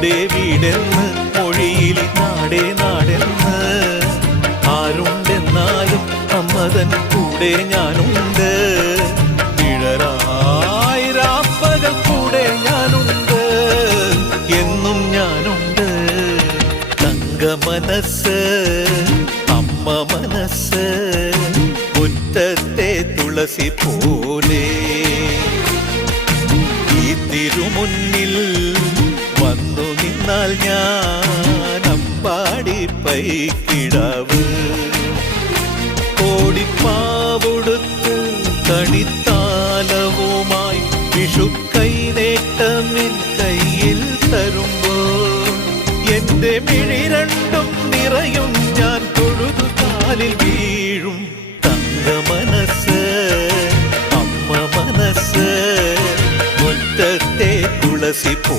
വീടേ വീടെന്ന് മൊഴിയിൽ നാടേ നാടെന്ന് ആരുണ്ടെന്നാലും അമ്മതൻ കൂടെ ഞാനുണ്ട് നിഴലായിരാപ്പകൽ കൂടെ ഞാനുണ്ട് എന്നും ഞാനുണ്ട് തങ്ക മനസ്സ് അമ്മ മനസ്സ് മുറ്റത്തെ തുളസി പോലെ ഈ തിരുമുന്നിൽ വന്നു നിന്നാൽ ഞാൻ അമ്പാടി പൈക്കിടാവ് ഓടിപ്പാവൊടുത്ത് കണിത്താലവുമായി വിഷുക്കൈ നേട്ടമിൻ കയ്യിൽ തരുമ്പോൾ എന്റെ മിഴി രണ്ടും നിറയും ഞാൻ തൊഴുതു കാലിൽ വീഴും തങ്ക മനസ്സ് അമ്മ മനസ്സ് മുറ്റത്തെ തുളസി പോ